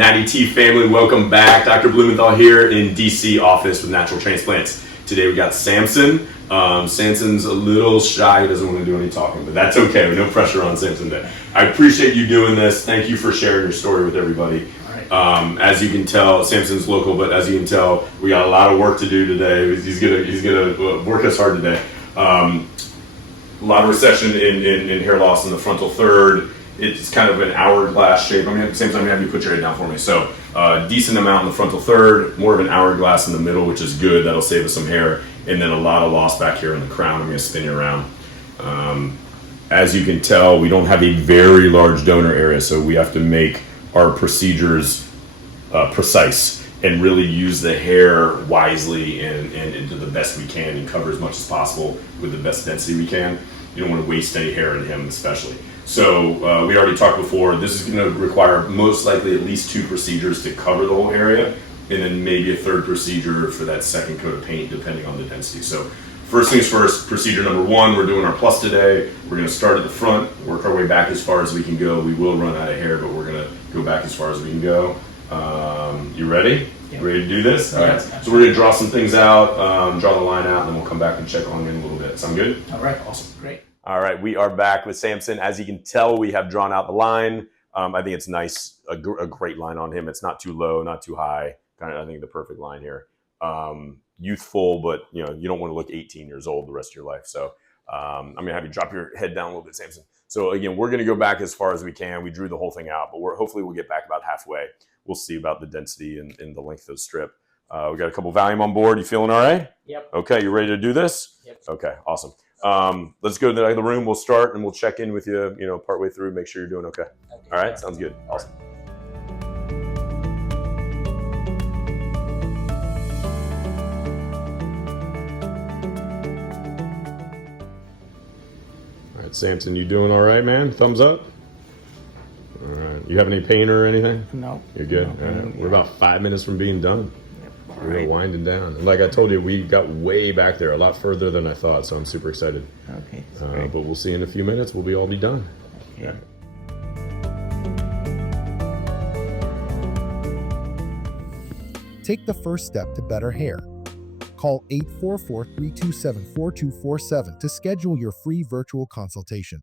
Natty T family, welcome back. Dr. Blumenthal here in DC office with Natural Transplants. Today we got Samson. Samson's a little shy, he doesn't want to do any talking, but that's okay. No pressure on Samson today. I appreciate you doing this. Thank you for sharing your story with everybody. As you can tell, Samson's local, but as you can tell, we got a lot of work to do today. He's gonna work us hard today. A lot of recession in hair loss in the frontal third. It's kind of an hourglass shape. I'm gonna, Samson, I'm gonna have you put your head down for me. So decent amount in the frontal third, more of an hourglass in the middle, which is good. That'll save us some hair. And then a lot of loss back here in the crown. I'm gonna spin you around. As you can tell, we don't have a very large donor area, so we have to make our procedures precise and really use the hair wisely and do the best we can and cover as much as possible with the best density we can. You don't want to waste any hair in him especially. So we already talked before, this is going to require most likely at least 2 procedures to cover the whole area, and then maybe a 3rd procedure for that 2nd coat of paint depending on the density. So first things first, procedure number 1, we're doing our plus today. We're going to start at the front, work our way back as far as we can go. We will run out of hair, but we're going to go back as far as we can go. You ready? Yeah. Ready to do this? All right. So we're going to draw some things out, draw the line out, and then we'll come back and check on it in a little bit. Sound good? All right. Awesome. Great. All right. We are back with Samson. As you can tell, we have drawn out the line. I think it's nice, a great line on him. It's not too low, not too high. Kind of, I think the perfect line here. Youthful, but you don't want to look 18 years old the rest of your life. So I'm gonna have you drop your head down a little bit, Samson. So again, we're gonna go back as far as we can. We drew the whole thing out, but hopefully we'll get back about halfway. We'll see about the density and the length of the strip. We got a couple Valium on board. You feeling all right? Yep. Okay, you ready to do this? Yep. Okay, awesome. Let's go to the other room. We'll start and we'll check in with you, partway through, make sure you're doing okay. All right, sounds good. Awesome. Samson, you doing all right, man? Thumbs up. All right. You have any pain or anything? No. You're good. No, all right. We're about 5 minutes from being done. Yep. We're winding down. And like I told you, we got way back there, a lot further than I thought. So I'm super excited. Okay. But we'll see in a few minutes. We'll be done. Okay. Yeah. Take the first step to better hair. Call 844-327-4247 to schedule your free virtual consultation.